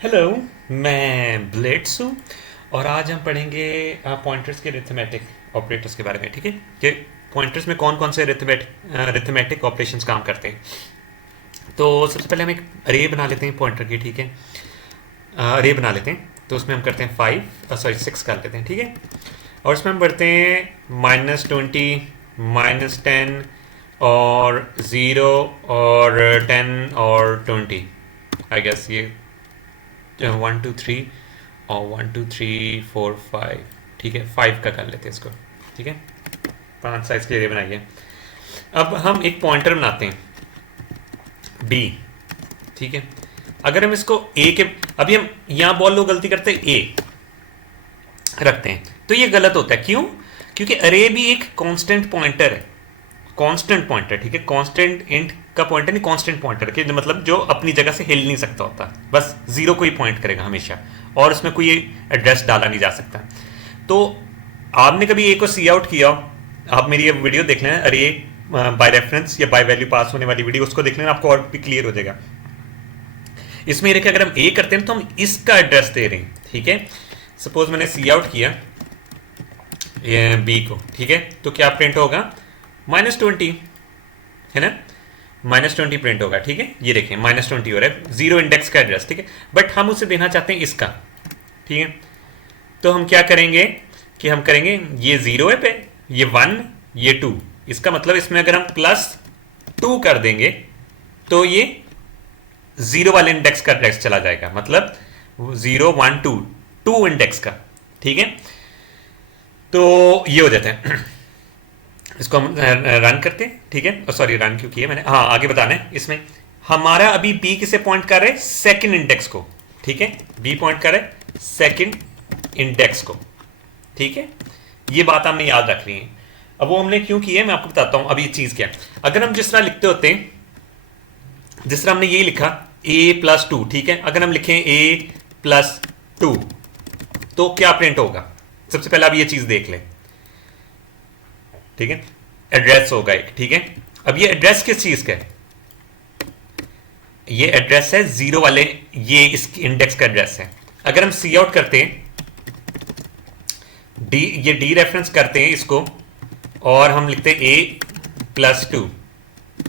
Hello. मैं blades हूँ और आज हम पढ़ेंगे पॉइंटर्स के रिथमेटिक ऑपरेटर्स के बारे में। ठीक है कि पॉइंटर्स में कौन कौन से रिथमेटिक ऑपरेशंस काम करते हैं। तो सबसे पहले हम एक अरे बना लेते हैं पॉइंटर की। ठीक है, अरे बना लेते हैं। तो उसमें हम करते हैं 6 कर लेते हैं। ठीक है, और उसमें हम बढ़ते हैं -20, -10 और 0 और 10 और 20। आई गेस ये 1 2 3 और 1 2 3 4 5। ठीक है, 5 का कर लेते हैं इसको। ठीक है, 5 साइज के एरिया बनाइए। अब हम एक पॉइंटर बनाते हैं बी। ठीक है, अगर हम इसको ए के, अभी हम यहाँ बहुत लोग गलती करते हैं ए रखते हैं, तो ये गलत होता है। क्यों? क्योंकि अरे भी एक कांस्टेंट पॉइंटर है, कांस्टेंट पॉइंटर। ठीक है, कांस्टेंट इंट का पॉइंटर नहीं, कांस्टेंट पॉइंटर के मतलब जो अपनी जगह से हिल नहीं सकता होता, बस जीरो को ही पॉइंट करेगा हमेशा, और उसमें कोई एड्रेस डाला नहीं जा सकता। तो आपने कभी ए को सी आउट किया हो, आप मेरी ये वीडियो देख लेना, अरे बाय रेफरेंस या बाय वैल्यू पास होने वाली वीडियो, उसको देख लेना, आपको और भी क्लियर हो जाएगा। इसमें देखिए, अगर हम ए करते हैं तो हम इसका एड्रेस दे रहे हैं। ठीक है, सपोज मैंने सी आउट किया बी को। ठीक है, तो क्या प्रिंट होगा? -20 है ना, -20 प्रिंट होगा। ठीक है, ये देखें -20 हो रहा है, जीरो इंडेक्स का एड्रेस। ठीक है, बट हम उसे देना चाहते हैं इसका। ठीक है, तो हम क्या करेंगे कि हम करेंगे ये 0 है पे, ये 1, ये 2। इसका मतलब इसमें अगर हम +2 कर देंगे तो ये 0 वाले इंडेक्स का एड्रेस चला जाएगा, मतलब 0 1 2 2 इंडेक्स का। ठीक है, तो ये हो जाता है। इसको हम रन करते हैं। ठीक है, सॉरी रन क्यों किया मैंने, हाँ आगे बताना है। इसमें हमारा अभी बी किसे पॉइंट कर रहे हैं? सेकंड इंडेक्स को। ठीक है, बी पॉइंट कर रहे हैं सेकंड इंडेक्स को। ठीक है, ये बात हमने याद रखनी है। अब वो हमने क्यों की है मैं आपको बताता हूं। अब ये चीज क्या है, अगर हम जिस तरह लिखते होते हैं, जिस तरह हमने ये लिखा a+2। ठीक है, अगर हम लिखें a+2 तो क्या प्रिंट होगा? सबसे पहले आप ये चीज देख लें। ठीक है, एड्रेस होगा एक। ठीक है, अब ये एड्रेस किस चीज का है? ये एड्रेस है जीरो वाले, ये इस इंडेक्स का एड्रेस है। अगर हम सी आउट करते हैं डी, ये डी रेफरेंस करते हैं इसको, और हम लिखते हैं a+2।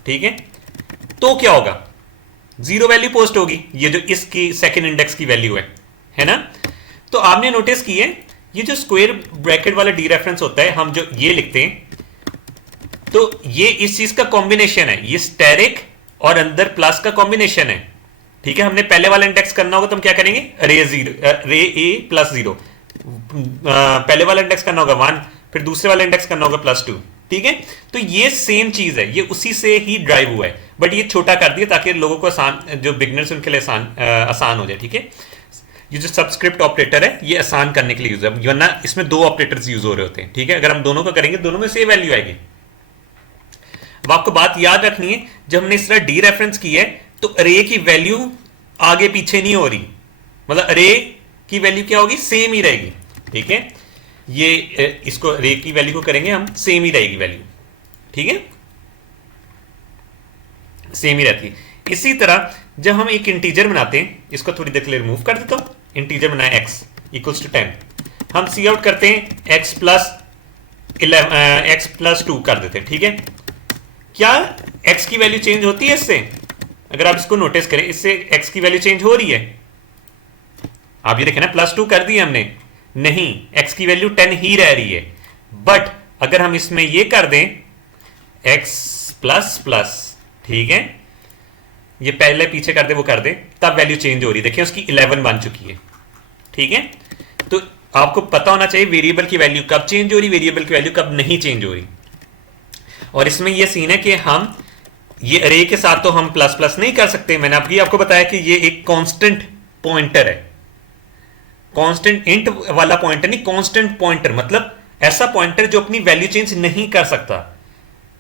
ठीक है, तो क्या होगा? जीरो वैल्यू पोस्ट होगी, ये जो इसकी सेकंड इंडेक्स की वैल्यू है ना। तो आपने नोटिस की है, ये जो स्क्वायर ब्रैकेट वाला डी रेफरेंस होता है, हम जो ये लिखते हैं, तो ये इस चीज का कॉम्बिनेशन है, ये स्टेरिक और अंदर प्लस का कॉम्बिनेशन है। ठीक है, हमने पहले वाला इंडेक्स करना होगा तो हम क्या करेंगे? रे a+0। पहले वाला इंडेक्स करना होगा 1, फिर दूसरे वाला इंडेक्स करना होगा +2। ठीक है, तो ये सेम चीज है, ये उसी से ही ड्राइव हुआ है, बट ये छोटा कर दिया ताकि लोगों को आसान, जो बिगनर्स उनके लिए आसान हो जाए। ठीक है, ये जो सबस्क्रिप्ट ऑपरेटर है ये आसान करने के लिए यूज है, वरना इसमें दो ऑपरेटर्स यूज हो रहे होते हैं। ठीक है, अगर हम दोनों का करेंगे दोनों में सेम वैल्यू आएगी। अब आपको बात याद रखनी है, जब हमने इस तरह डी रेफरेंस की है तो अरे की वैल्यू आगे पीछे नहीं हो रही, मतलब अरे की वैल्यू क्या होगी? सेम ही रहेगी। ठीक है, ये इसको अरे की वैल्यू को करेंगे हम, सेम ही रहेगी वैल्यू। ठीक है, सेम ही रहती है। इसी तरह जब हम एक इंटीजर बनाते हैं, इसको थोड़ी देर के लिए रिमूव कर देता हूं, इंटीजर बनाए x इक्वल्स टू 10, हम सी आउट करते हैं x+2 कर देते हैं। ठीक है, क्या x की वैल्यू चेंज होती है इससे? अगर आप इसको नोटिस करें, इससे x की वैल्यू चेंज हो रही है? आप ये देखें ना, +2 कर दिया हमने, नहीं, x की वैल्यू 10 ही रह रही है। बट अगर हम इसमें ये कर दें x++, ठीक है, ये पहले पीछे कर दे, वो कर दे, तब वैल्यू चेंज हो रही है। देखिए उसकी 11 बन चुकी है। ठीक है, तो आपको पता होना चाहिए वेरिएबल की वैल्यू कब चेंज हो रही, वेरिएबल की वैल्यू कब नहीं चेंज हो रही। और इसमें यह सीन है कि हम ये अरे के साथ तो हम प्लस प्लस नहीं कर सकते। मैंने अभी आपको बताया कि ये एक कांस्टेंट पॉइंटर है, कांस्टेंट इंट वाला पॉइंटर नहीं, कांस्टेंट पॉइंटर मतलब ऐसा पॉइंटर जो अपनी वैल्यू चेंज नहीं कर सकता।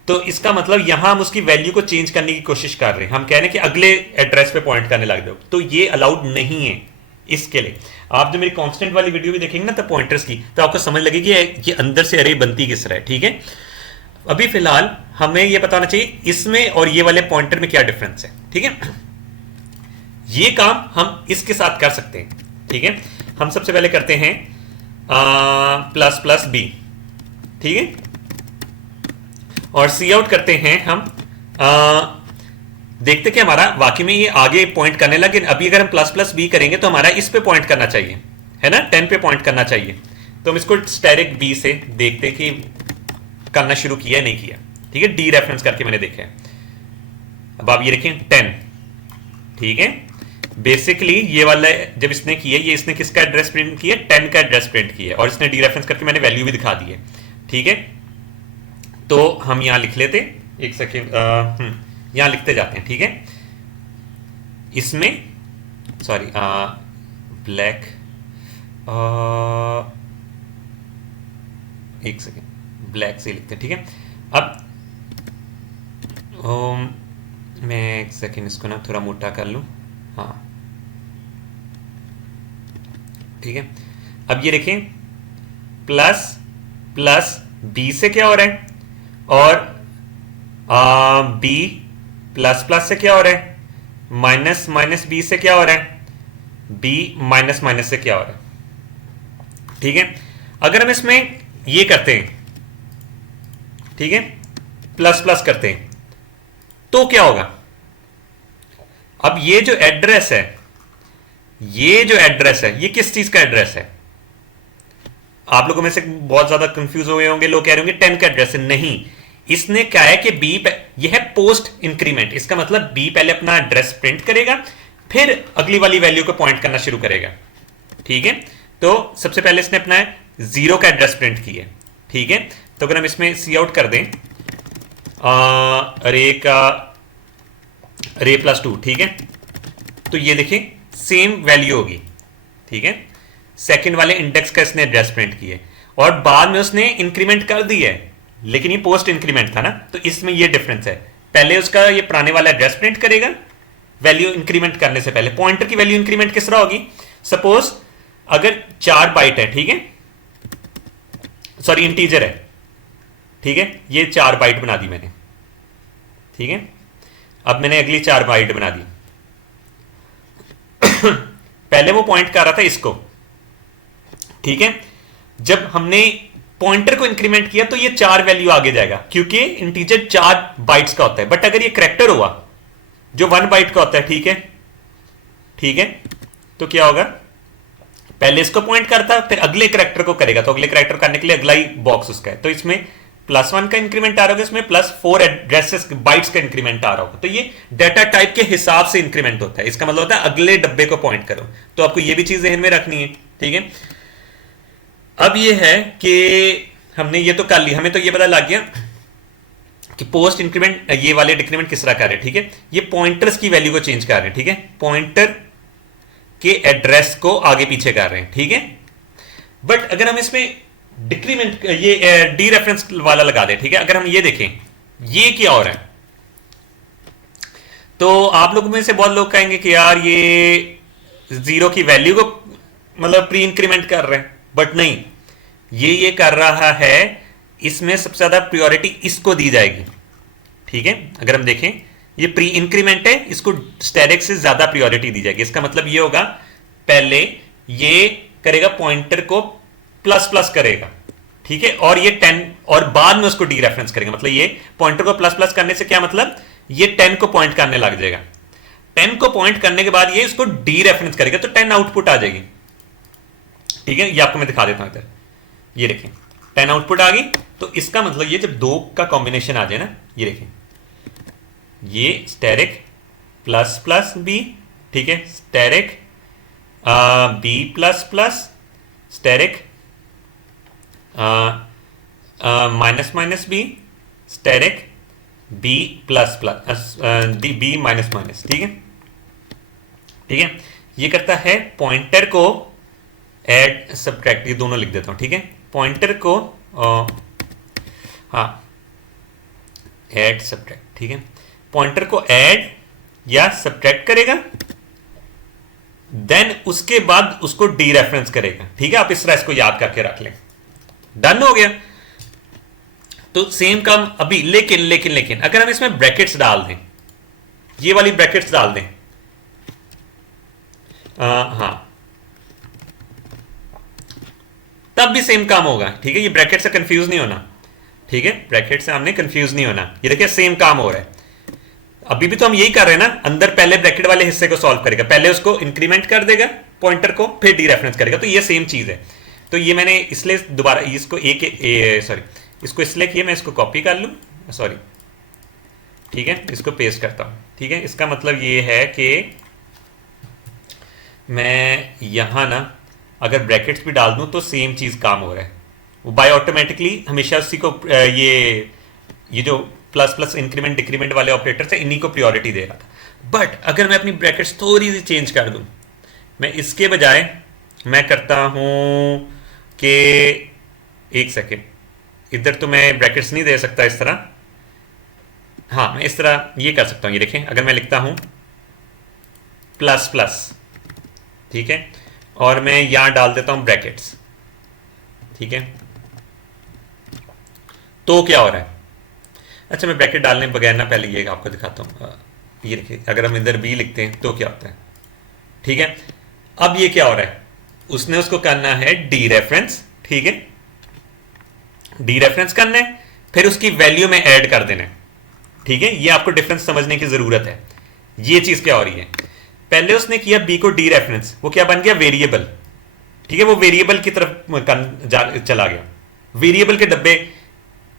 तो इसका मतलब यहां हम उसकी वैल्यू को चेंज करने की कोशिश कर रहे हैं, हम कह रहे हैं कि अगले एड्रेस पे पॉइंट करने लग जाओ, तो ये अलाउड नहीं है। इसके लिए आप जो मेरी कांस्टेंट वाली वीडियो भी देखेंगे ना तो पॉइंटर्स की, तो आपको समझ लगेगी ये अंदर से अरे बनती किस तरह है। ठीक है, अभी फिलहाल हमें यह पता होना चाहिए इसमें और ये वाले पॉइंटर में क्या डिफरेंस है। ठीक है, ये काम हम इसके साथ कर सकते हैं, ठीक है। हम सबसे पहले करते हैं प्लस प्लस बी, ठीक है, और सी आउट करते हैं हम। देखते कि हमारा वाकई में ये आगे पॉइंट करने लगे। अभी अगर हम प्लस प्लस बी करेंगे तो हमारा इस पे पॉइंट करना चाहिए, है ना, 10 पे पॉइंट करना चाहिए। तो हम इसको स्टेरिक बी से देखते कि करना शुरू किया नहीं किया, ठीक है। डी रेफरेंस करके मैंने देखा है। अब आप ये देखें 10, ठीक है। बेसिकली ये वाला जब इसने किया, ये इसने किसका एड्रेस प्रिंट किया, 10 का एड्रेस प्रिंट किया, और इसने डी रेफरेंस करके मैंने वैल्यू भी दिखा दी है, ठीक है। तो हम यहां लिख लेते, एक सेकेंड, यहां लिखते जाते हैं, ठीक है। इसमें सॉरी ब्लैक, एक सेकेंड, ब्लैक से लिखते हैं, ठीक है। अब मैं एक सेकेंड इसको ना थोड़ा मोटा कर लूं, हाँ, ठीक है। अब ये देखें प्लस प्लस बी से क्या हो रहा है, और बी प्लस प्लस से क्या हो रहा है, माइनस माइनस बी से क्या हो रहा है, बी माइनस माइनस से क्या हो रहा है, ठीक है। अगर हम इसमें ये करते हैं, ठीक है, प्लस प्लस करते हैं, तो क्या होगा। अब ये जो एड्रेस है, ये जो एड्रेस है, ये किस चीज का एड्रेस है। आप लोगों में से बहुत ज्यादा कंफ्यूज हुए होंगे, लोग कह रहे होंगे 10 का एड्रेस है। नहीं, इसने क्या है कि बी, यह है पोस्ट इंक्रीमेंट। इसका मतलब बी पहले अपना एड्रेस प्रिंट करेगा, फिर अगली वाली वैल्यू को पॉइंट करना शुरू करेगा, ठीक है। तो सबसे पहले इसने अपना 0 का एड्रेस प्रिंट किया, ठीक है। तो अगर हम इसमें सी आउट कर दें अरे का रे प्लस 2, ठीक है, तो ये देखिए सेम वैल्यू होगी, ठीक है। सेकंड वाले इंडेक्स का इसने एड्रेस प्रिंट किया, और बाद में उसने इंक्रीमेंट कर दी है, लेकिन ये पोस्ट इंक्रीमेंट था ना, तो इसमें ये डिफरेंस है। पहले उसका ये पुराने वाला एड्रेस प्रिंट करेगा वैल्यू इंक्रीमेंट करने से पहले। पॉइंटर की वैल्यू इंक्रीमेंट किस तरह होगी, सपोज अगर 4 बाइट है, ठीक है, सॉरी इंटीजर है, ठीक है, ये 4 बाइट बना दी मैंने, ठीक है। अब मैंने अगली 4 बाइट बना दी। पहले वो पॉइंट कर रहा था इसको, ठीक है। जब हमने पॉइंटर को इंक्रीमेंट किया तो ये 4 वैल्यू आगे जाएगा, क्योंकि इंटीजर 4 बाइट्स का होता है। बट अगर ये करेक्टर हुआ जो 1 बाइट का होता है, ठीक है, ठीक है, तो क्या होगा, पहले इसको पॉइंट करता, फिर अगले करेक्टर को करेगा, तो अगले करेक्टर करने के लिए अगला ही बॉक्स उसका है। तो इसमें +1 का इंक्रीमेंट आ रहा होगा, इसमें +4 एड्रेसेस बाइट्स का इंक्रीमेंट आ रहा होगा। तो ये डाटा टाइप के हिसाब से इंक्रीमेंट होता है। इसका मतलब होता है अगले डब्बे को पॉइंट करो। तो आपको ये भी चीज ध्यान में रखनी है, ठीक है। अब ये है कि हमने ये तो कर ली, हमें तो ये पता लग गया कि पोस्ट इंक्रीमेंट ये वाले डिक्रीमेंट किस तरह कर रहे हैं, ठीक है। ये पॉइंटर्स की वैल्यू को चेंज कर रहे हैं, ठीक है, पॉइंटर के एड्रेस को आगे पीछे कर रहे हैं, ठीक है। बट अगर हम इसमें डिक्रीमेंट ये डी रेफरेंस वाला लगा दें, ठीक है, अगर हम ये देखें ये क्या हो रहा है, तो आप लोगों में से बहुत लोग कहेंगे कि यार ये 0 की वैल्यू को मतलब प्री इंक्रीमेंट कर रहे हैं, बट नहीं, ये कर रहा है, इसमें सबसे ज्यादा प्रायोरिटी इसको दी जाएगी, ठीक है। अगर हम देखें ये प्री इंक्रीमेंट है, इसको स्टैटिक से ज्यादा प्रायोरिटी दी जाएगी। इसका मतलब ये होगा पहले ये करेगा पॉइंटर को प्लस प्लस करेगा, ठीक है, और ये 10 और बाद में उसको डी रेफरेंस करेगा। मतलब ये पॉइंटर को प्लस प्लस करने से क्या मतलब, ये 10 को पॉइंट करने लग जाएगा। 10 को पॉइंट करने के बाद ये इसको डी रेफरेंस करेगा, तो 10 आउटपुट आ जाएगी, ठीक है। ये आपको मैं दिखा देता हूं इधर, ये देखें 10 आउटपुट आ गई। तो इसका मतलब ये जब 2 का कॉम्बिनेशन आ जाए ना, ये देखें ये स्टेरिक प्लस प्लस बी, ठीक है, asterisk B plus plus, asterisk minus minus B, asterisk B plus plus B minus minus, ठीक है, ठीक है। ये करता है पॉइंटर को ऐड सब्ट्रैक्ट, ये दोनों लिख देता हूं, ठीक है। पॉइंटर को हाँ ऐड सब्ट्रैक्ट, ठीक है, पॉइंटर को ऐड या सब्ट्रैक्ट करेगा, देन उसके बाद उसको डी रेफरेंस करेगा, ठीक है। आप इस तरह इसको याद करके रख लें, डन हो गया। तो सेम काम अभी, लेकिन लेकिन लेकिन अगर हम इसमें ब्रैकेट्स डाल दें, ये वाली ब्रैकेट्स डाल दें, हाँ, तब भी सेम काम होगा, ठीक है। ये ब्रैकेट से कंफ्यूज नहीं होना, ठीक है, ब्रैकेट से हमने कंफ्यूज नहीं होना। ये देखिए सेम काम हो रहा है। अभी भी तो हम यही कर रहे हैं ना, अंदर पहले ब्रैकेट वाले हिस्से को सॉल्व करेगा, पहले उसको इंक्रीमेंट कर देगा पॉइंटर को, फिर डी रेफरेंस करेगा। तो ये सेम चीज है। तो ये मैंने इसलिए दोबारा इसको सॉरी, इसको इसलिए किया, मैं इसको कॉपी कर लूँ, सॉरी, ठीक है, इसको पेस्ट करता हूँ, ठीक है। इसका मतलब ये है कि मैं यहाँ ना अगर ब्रैकेट्स भी डाल दूँ तो सेम चीज़ काम हो रहा है। वो बाय ऑटोमेटिकली हमेशा उसी को ये जो प्लस प्लस इंक्रीमेंट डिक्रीमेंट वाले ऑपरेटर्स है, इन्हीं को प्रियोरिटी दे रहा था। बट अगर मैं अपनी ब्रैकेट्स थोड़ी सी चेंज कर दूँ, मैं इसके बजाय मैं करता हूँ कि एक सेकेंड, इधर तो मैं ब्रैकेट्स नहीं दे सकता इस तरह। हाँ, मैं इस तरह ये कर सकता हूँ। ये देखें, अगर मैं लिखता हूँ प्लस प्लस, ठीक है, और मैं यहां डाल देता हूं ब्रैकेट्स, ठीक है, तो क्या हो रहा है? अच्छा, मैं ब्रैकेट डालने बगैर ना पहले ये आपको दिखाता हूं। ये देखिए, अगर हम इधर बी लिखते हैं तो क्या होता है, ठीक है। अब ये क्या हो रहा है, उसने उसको करना है डी रेफरेंस, ठीक है, डी रेफरेंस करना है, फिर उसकी वैल्यू में ऐड कर देना है, ठीक है। ये आपको डिफरेंस समझने की जरूरत है। ये चीज क्या हो रही है, पहले उसने किया बी को डी रेफरेंस, वो क्या बन गया, वेरिएबल, ठीक है, वो वेरिएबल की तरफ चला गया, वेरिएबल के डब्बे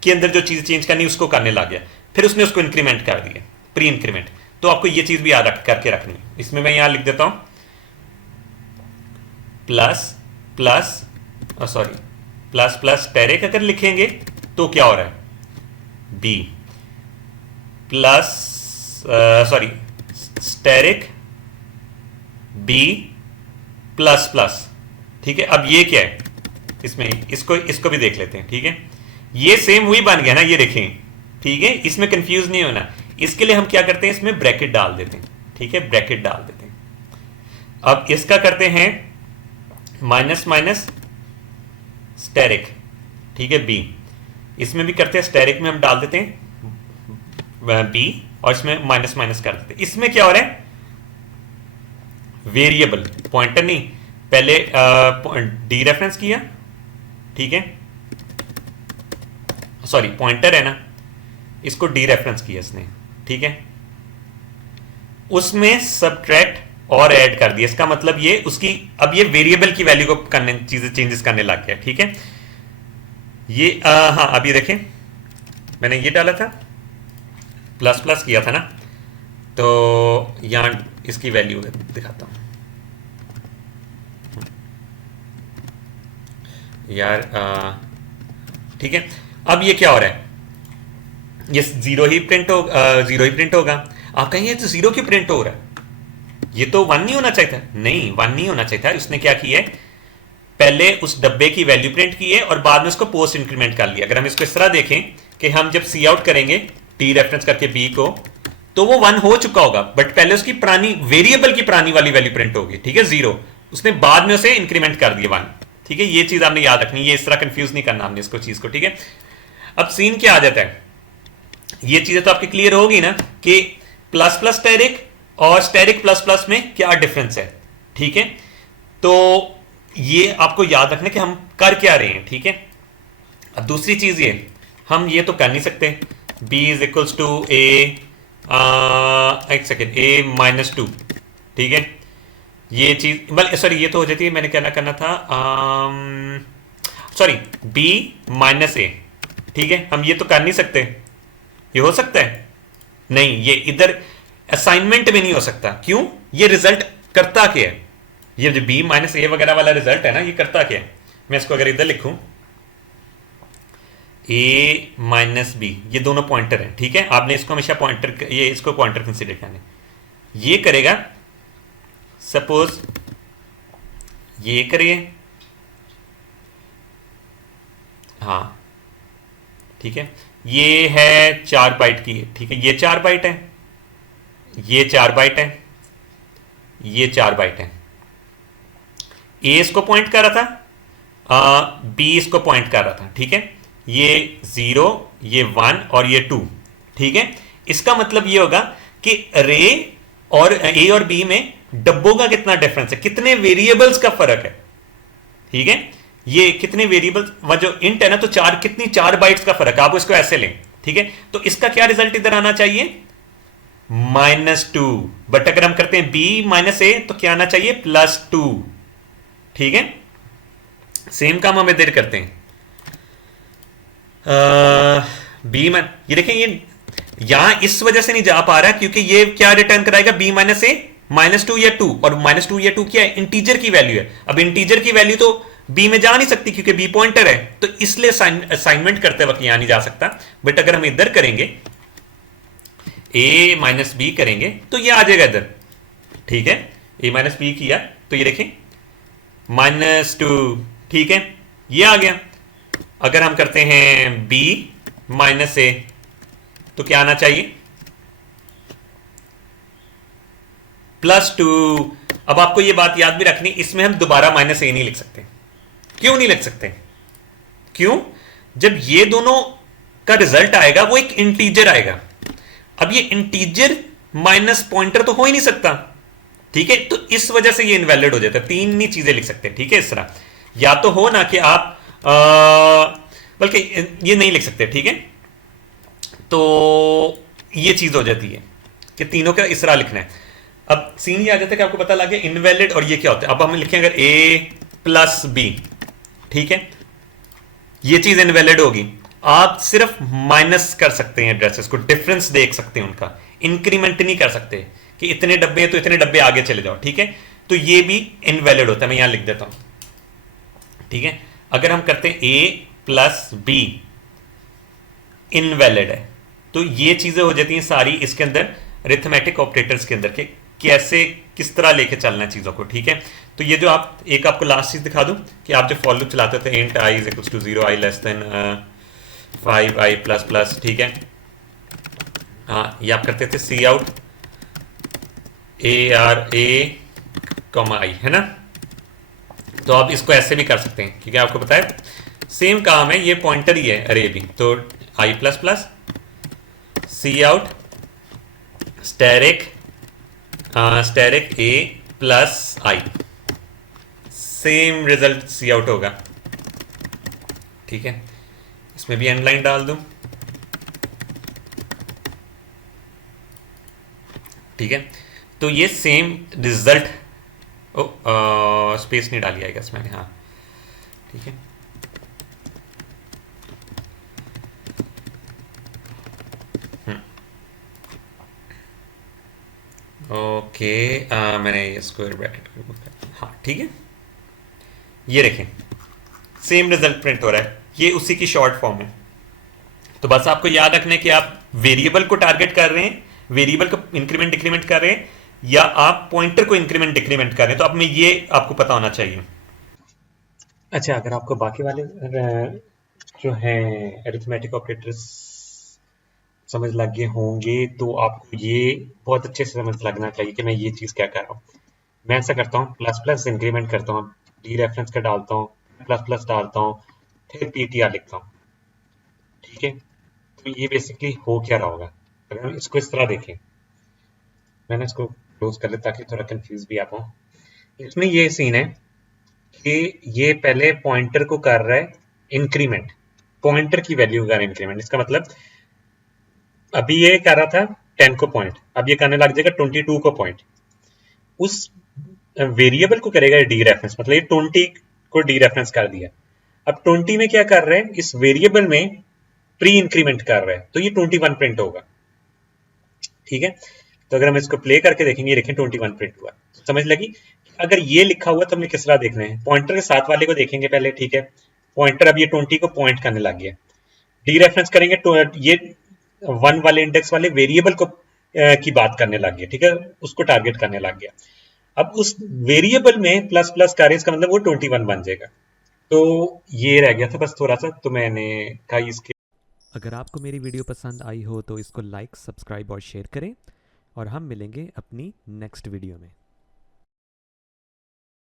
के अंदर जो चीज चेंज करनी उसको करने लग गया, फिर उसने उसको इंक्रीमेंट कर दिया, प्री इंक्रीमेंट। तो आपको ये चीज भी याद करके रखनी है। इसमें मैं यहां लिख देता हूं plus plus, sorry, plus plus asterisk अगर लिखेंगे तो क्या हो रहा है, B plus, sorry, asterisk B plus plus, ठीक है। अब ये क्या है, इसमें इसको भी देख लेते हैं, ठीक है। ये सेम वही बन गया ना, ये देखें, ठीक है, इसमें कंफ्यूज नहीं होना। इसके लिए हम क्या करते हैं, इसमें ब्रैकेट डाल देते हैं, ठीक है, ब्रैकेट डाल देते हैं। अब इसका करते हैं माइनस माइनस स्टेरिक, ठीक है, बी, इसमें भी करते हैं स्टेरिक में हम डाल देते हैं बी, और इसमें माइनस माइनस कर देते हैं। इसमें क्या हो रहा है, वेरिएबल, पॉइंटर नहीं, पहले डी रेफरेंस किया, ठीक है, सॉरी, पॉइंटर है ना, इसको डी रेफरेंस किया इसने, ठीक है, उसमें सब्ट्रैक्ट और ऐड कर दिया। इसका मतलब ये उसकी, अब ये वेरिएबल की वैल्यू को करने, चीजें चेंजेस करने लग गया, ठीक है। ये हाँ, अब ये देखें, मैंने ये डाला था, प्लस प्लस किया था ना, तो यहां इसकी वैल्यू दिखाता हूं यार, ठीक है। अब ये क्या हो रहा है, ये जीरो ही प्रिंट होगा। आप कहेंगे तो जीरो क्यों प्रिंट हो रहा है, ये तो वन नहीं होना चाहिए था। नहीं, वन नहीं होना चाहिए था। उसने क्या किया है, पहले उस डब्बे की वैल्यू प्रिंट की है और बाद में उसको पोस्ट इंक्रीमेंट कर लिया। अगर हम इसको इस तरह देखें कि हम जब सी आउट करेंगे टी रेफरेंस करके बी को, तो वो वन हो चुका होगा, बट पहले उसकी पुरानी वेरिएबल की पुरानी वाली वैल्यू प्रिंट होगी, ठीक है, जीरो, उसने बाद में उसे इंक्रीमेंट कर दिया वन, ठीक है। ये चीज आपने याद रखनी, ये इस तरह कंफ्यूज नहीं करना हमने इसको चीज को, ठीक है। अब सीन क्या आ जाता है, ये चीजें तो आपकी क्लियर होगी ना कि प्लस प्लस स्टेरिक और स्टेरिक प्लस प्लस में क्या डिफरेंस है, ठीक है। तो ये आपको याद रखना कि हम कर क्या रहे हैं, ठीक है। अब दूसरी चीज ये, हम ये तो कर नहीं सकते b इज इक्वल्स टू ए, एक सेकेंड, a माइनस टू, ठीक है। ये चीज मतलब, सॉरी, ये तो हो जाती है, मैंने क्या करना था, सॉरी, b माइनस ए, ठीक है। हम ये तो कर नहीं सकते, ये हो सकता है नहीं, ये इधर असाइनमेंट में नहीं हो सकता। क्यों, ये रिजल्ट करता क्या है, ये जो b माइनस ए वगैरह वाला रिजल्ट है ना, ये करता क्या है। मैं इसको अगर इधर लिखूं a माइनस बी, ये दोनों पॉइंटर हैं, ठीक है। आपने इसको हमेशा पॉइंटर, ये इसको पॉइंटर कंसीडर करना, ये करेगा, सपोज ये करिए, हाँ, ठीक है, ये है 4 बाइट की, ठीक है, ये 4 बाइट है, ये 4 बाइट है, ये 4 बाइट है। ए इसको पॉइंट कर रहा था, बी इसको पॉइंट कर रहा था, ठीक है। ये 0, ये 1 और ये 2, ठीक है। इसका मतलब ये होगा कि रे और ए और बी में डब्बों का कितना डिफरेंस है, कितने वेरिएबल्स का फर्क है, ठीक है। ये कितने वेरिएबल्स, वह जो इंट है ना, तो चार बाइट्स का फर्क है, आप इसको ऐसे लें, ठीक है। तो इसका क्या रिजल्ट इधर आना चाहिए, -2, बट अगर हम करते हैं बी माइनस ए तो क्या आना चाहिए, +2, ठीक है। सेम काम हम इधर करते हैं, बी में ये देखें, ये यहां इस वजह से नहीं जा पा रहा क्योंकि ये क्या रिटर्न कराएगा, बी माइनस ए, -2 या 2, और -2 या 2 क्या है, इंटीजर की वैल्यू है। अब इंटीजर की वैल्यू तो बी में जा नहीं सकती क्योंकि बी पॉइंटर है, तो इसलिए असाइनमेंट करते वक्त यहां नहीं जा सकता। बट अगर हम इधर करेंगे ए माइनस बी करेंगे तो ये आ जाएगा इधर, ठीक है। ए माइनस बी किया तो ये देखें -2, ठीक है, ये आ गया। अगर हम करते हैं बी माइनस ए तो क्या आना चाहिए, +2। अब आपको ये बात याद भी रखनी, इसमें हम दोबारा -a नहीं लिख सकते। क्यों नहीं लिख सकते, क्यों, जब ये दोनों का रिजल्ट आएगा वो एक इंटीजर आएगा। अब ये इंटीजर माइनस पॉइंटर तो हो ही नहीं सकता, ठीक है, तो इस वजह से ये इनवैलिड हो जाता है। तीन ही चीजें लिख सकते हैं, ठीक है। इस तरह या तो हो ना कि आप बल्कि ये नहीं लिख सकते, ठीक है। तो ये चीज हो जाती है कि तीनों का इस तरह लिखना है। अब सीन ये आ जाता है कि आपको पता लगे इनवैलिड और ये क्या होता है। अब हम लिखें अगर a प्लस बी, ठीक है, ये चीज इनवैलिड होगी। आप सिर्फ माइनस कर सकते हैं एड्रेसेस को, डिफरेंस देख सकते हैं उनका, इंक्रीमेंट नहीं कर सकते कि इतने डब्बे हैं तो इतने डब्बे आगे चले जाओ, ठीक है। तो ये भी इनवैलिड होता है, मैं यहां लिख देता हूं, ठीक है। अगर हम करते हैं a प्लस बी इनवैलिड है, तो ये चीजें हो जाती हैं सारी इसके अंदर अरिथमेटिक ऑपरेटर्स के अंदर के कैसे किस तरह लेके चलना है चीज़ों को, ठीक है। तो ये जो आप एक आपको लास्ट चीज़ दिखा दूं कि आप जो फॉर लूप चलाते थे int i is equals to 0, i less than 5, i plus plus, ठीक है। हाँ, ये आप करते थे C out a comma i, है ना। तो आप इसको ऐसे भी कर सकते हैं क्योंकि आपको पता है सेम काम है, ये पॉइंटर ही है अरे भी। तो i plus plus C out asterisk a plus I, same result C out होगा, ठीक है। इसमें भी एंड लाइन डाल दूं, ठीक है। तो ये सेम रिजल्ट, स्पेस नहीं डाली आएगा इसमें, हाँ, ठीक है। ओके, मैंने ये स्क्वायर ब्रैकेट रिमूव कर, हाँ, ठीक है। ये देखें सेम रिजल्ट प्रिंट हो रहा है, ये उसी की शॉर्ट फॉर्म है। तो बस आपको याद रखना है कि आप वेरिएबल को टारगेट कर रहे हैं, वेरिएबल को इंक्रीमेंट डिक्रीमेंट कर रहे हैं, या आप पॉइंटर को इंक्रीमेंट डिक्रीमेंट कर रहे हैं। तो अब में ये आपको पता होना चाहिए। अच्छा, अगर आपको बाकी वाले जो हैं अरिथमेटिक ऑपरेटर्स समझ लग गए होंगे तो आपको ये बहुत अच्छे से समझ लगना चाहिए कि मैं ये चीज़ क्या कर रहा हूँ। मैं ऐसा करता हूँ, प्लस प्लस इंक्रीमेंट करता हूँ, डी रेफरेंस का डालता हूँ, प्लस प्लस डालता हूँ, फिर पीटीआर लिखता हूँ, ठीक है। तो ये बेसिकली हो क्या रहा होगा अगर हम इसको इस तरह देखें। मैंने इसको क्लोज कर लिया ताकि थोड़ा कंफ्यूज भी आप हो। इसमें ये सीन है कि ये पहले पॉइंटर को कर रहा है इंक्रीमेंट, पॉइंटर की वैल्यू का इंक्रीमेंट। इसका मतलब अभी ये कर रहा था 10 को पॉइंट, अब ये करने लग जाएगा 22 को पॉइंट। उस वेरिएबल को करेगा डी रेफरेंस, मतलब ये 20 को डी रेफरेंस कर दिया। अब 20 में क्या कर रहे हैं, इस वेरिएबल में प्री इंक्रीमेंट कर रहे हैं, तो ये 21 प्रिंट होगा, ठीक है। तो अगर हम इसको प्ले करके देखेंगे, देखें 21 प्रिंट हुआ, समझ लगी। अगर ये लिखा हुआ तो हमने किस तरह देखना है, पॉइंटर के साथ वाले को देखेंगे पहले, ठीक है। पॉइंटर अब ये 20 को पॉइंट करने लग गया, डी रेफरेंस करेंगे तो ये 1 वाले इंडेक्स वाले वेरिएबल को की बात करने लग गया, ठीक है, उसको टारगेट करने लग गया। अब उस वेरिएबल में प्लस प्लस का इसका मतलब वो 21 बन जाएगा। तो ये रह गया था बस थोड़ा सा, तो मैंने कहा इसके। अगर आपको मेरी वीडियो पसंद आई हो तो इसको लाइक, सब्सक्राइब और शेयर करें, और हम मिलेंगे अपनी नेक्स्ट वीडियो में।